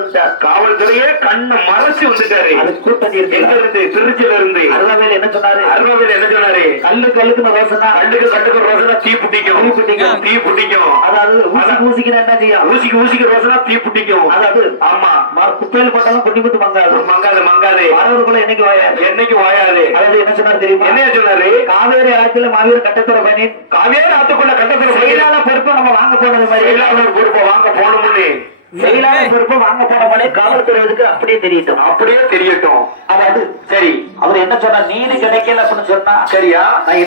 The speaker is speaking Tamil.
வந்துட்டார். காவல்துறையே கண்ணை மறைச்சு வந்துட்டாரு. அது கூட்டணி எங்க இருந்து? திருச்சியில இருந்து. அருணாவேல் என்ன சொன்னாரு? அருணாவேல் என்ன சொன்னாரு? கல்லுக்கு ரோசனா, கல்லுக்கு ரோசனா தீ பிடிக்கும். தீ பிடிக்கும். அதாவது ஊசிக்கு என்ன செய்யும்? ஊசிக்கு ரோசனா தீ பிடிக்கும். அதாவது ஆமா, குப்பையில் போட்டாலும் கொட்டி போட்டு மங்காது. வரவருக்குள்ள என்னைக்கு வாயாது. அதாவது என்ன சொன்னாரு தெரியுமா? என்ன சொன்னாரு? காவேரி ஆற்றில மாவீர கட்டத்துறை பணி, காவேரி ஆத்துக்குள்ள கட்டத்துல செயலாளர் பொறுப்பை நம்ம வாங்க போனது மாதிரி, செயலாளர் பொறுப்பை வாங்க போனோம்னு, செயலாளர் பொறுப்பை வாங்க போன மாதிரி காவல்துறை அப்படியே தெரியட்டும். அதாவது சரி, அவர் என்ன சொன்னார்? நீதி கிடைக்கல அப்படின்னு சொன்னா சரியா?